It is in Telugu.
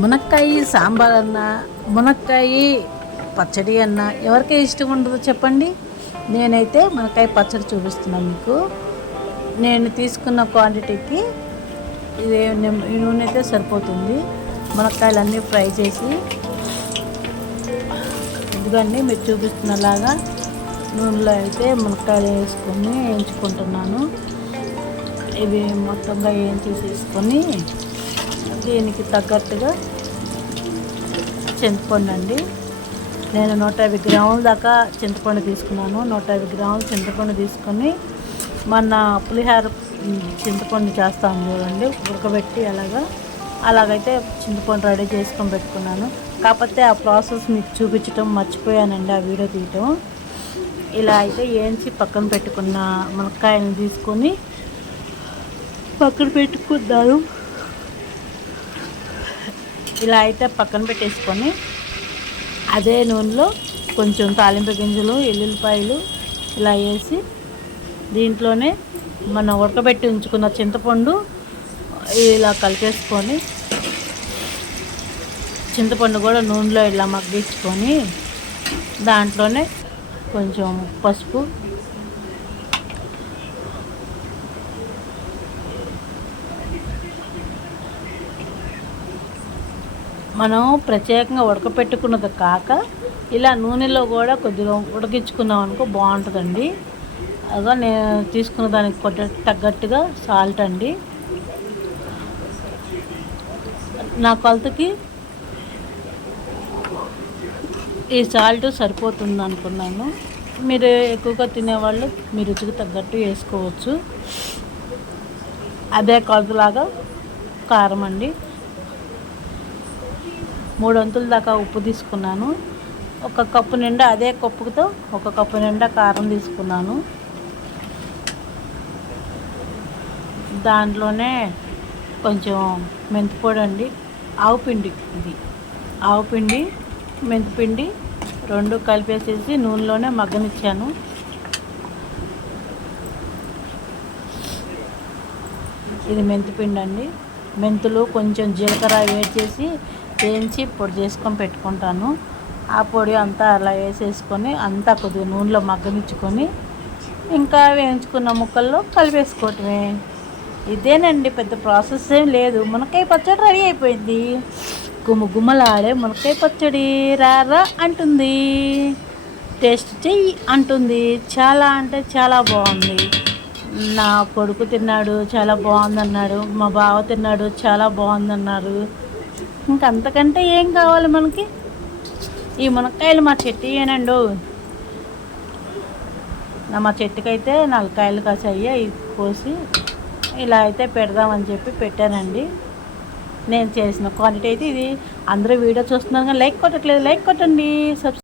మునక్కాయ సాంబార్ అన్న మునక్కాయ పచ్చడి అన్న ఎవరికే ఇష్టం ఉండదో చెప్పండి. నేనైతే మునక్కాయ పచ్చడి చూపిస్తున్నాను మీకు. నేను తీసుకున్న క్వాంటిటీకి ఇది ఈ నూనె అయితే సరిపోతుంది. మునక్కాయలు అన్నీ ఫ్రై చేసి ఇదిగోండి మీరు చూపిస్తున్నలాగా నూనెలో అయితే మునక్కాయలు వేసుకొని వేయించుకుంటున్నాను. ఇవి మొత్తంగా వేయించేసేసుకొని దీనికి తగ్గట్టుగా చింతపండు అండి నేను నూట యాభై గ్రాముల దాకా చింతపండు తీసుకున్నాను. నూట యాభై గ్రాముల చింతపండు తీసుకొని మన పులిహార చింతపండు చేస్తాము చూడండి. ఉడకబెట్టి అలాగా అలాగైతే చింతపండు రెడీ చేసుకొని పెట్టుకున్నాను. కాకపోతే ఆ ప్రాసెస్ మీకు చూపించడం మర్చిపోయానండి ఆ వీడియో తీయటం. ఇలా అయితే ఏంచి పక్కన పెట్టుకున్న మునక్కాయలను తీసుకొని పక్కన పెట్టుకున్నాను ఇలా అయితే పక్కన పెట్టేసుకొని అదే నూనెలో కొంచెం తాలింపు గింజలు ఎల్లుల్లిపాయలు ఇలా వేసి దీంట్లోనే మనం ఉడకబెట్టి ఉంచుకున్న చింతపండు ఇలా కలిపేసుకొని చింతపండు కూడా నూనెలో ఇలా మగ్గించుకొని దాంట్లోనే కొంచెం పసుపు మనం ప్రత్యేకంగా ఉడకపెట్టుకున్నది కాక ఇలా నూనెలో కూడా కొద్దిగా ఉడికించుకున్నాం అనుకో బాగుంటుందండి. అదో నేను తీసుకున్న దానికి కొద్ది తగ్గట్టుగా సాల్ట్ అండి. నా కొలతకి ఈ సాల్ట్ సరిపోతుంది అనుకున్నాను. మీరు ఎక్కువగా తినేవాళ్ళు మీ రుచికి తగ్గట్టు వేసుకోవచ్చు. అదే కొలతలాగా కారం అండి. మూడు వంతుల దాకా ఉప్పు తీసుకున్నాను. ఒక కప్పు నిండా అదే కప్పుతో ఒక కప్పు నిండా కారం తీసుకున్నాను. దాంట్లోనే కొంచెం మెంతిపొడి అండి. ఆవు పిండి ఇది. ఆవు పిండి మెంతిపిండి రెండు కలిపేసేసి నూనెలోనే మగ్గనిచ్చాను. ఇది మెంతిపిండి అండి. మెంతులు కొంచెం జీలకర్ర వేడి చేసి వేయించి పొడి చేసుకొని పెట్టుకుంటాను. ఆ పొడి అంతా అలా వేసేసుకొని అంతా కొద్దిగా నూనెలో మగ్గనిచ్చుకొని ఇంకా వేయించుకున్న ముక్కల్లో కలిపేసుకోవటమే. ఇదేనండి పెద్ద ప్రాసెస్ ఏం లేదు. మునక్కాయ పచ్చడి రెడీ అయిపోయింది. గుమ్మ గుమ్మలాడే మునక్కాయ పచ్చడి రారా అంటుంది. టేస్ట్ చెయ్యి అంటుంది. చాలా అంటే చాలా బాగుంది. నా కొడుకు తిన్నాడు చాలా బాగుందన్నాడు. మా బావ తిన్నాడు చాలా బాగుందన్నారు. ఇంకంతకంటే ఏం కావాలి మనకి? ఈ మునక్కాయలు మా చెట్టు ఏనండు. మా చెట్టుకైతే నలకాయలు కాయలు కాసాయి అవి కోసి ఇలా అయితే పెడదామని చెప్పి పెట్టానండి. నేను చేసిన క్వాంటిటీ అయితే ఇది. అందరూ వీడియో చూస్తున్నారు కానీ లైక్ కొట్టట్లేదు లైక్ కొట్టండి. సబ్స్క్రైబ్